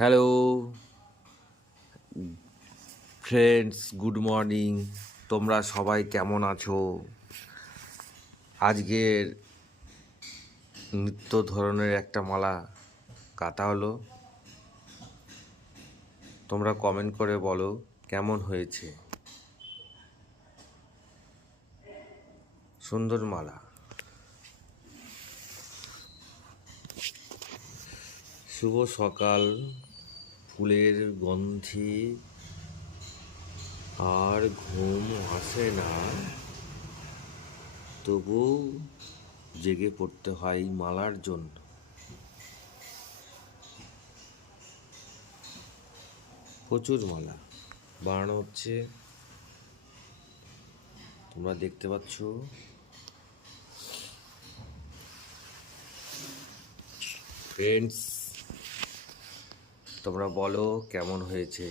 Hello friends, good morning. তোমরা সবাই কেমন আছো? আজকের নিত্য ধরনের একটা মালা কাটা হলো। তোমরা কমেন্ট করে বলো কেমন হয়েছে। সুন্দর মালা। শুভ সকাল। ফুলের গন্ধে আর ঘুম আসে না, তবু জেগে পড়তে হয় মালার জন্য। প্রচুর মালা বানানো হচ্ছে, তোমরা দেখতে পাচ্ছ। ফ্রেন্ডস, তোমরা বলো কেমন হয়েছে।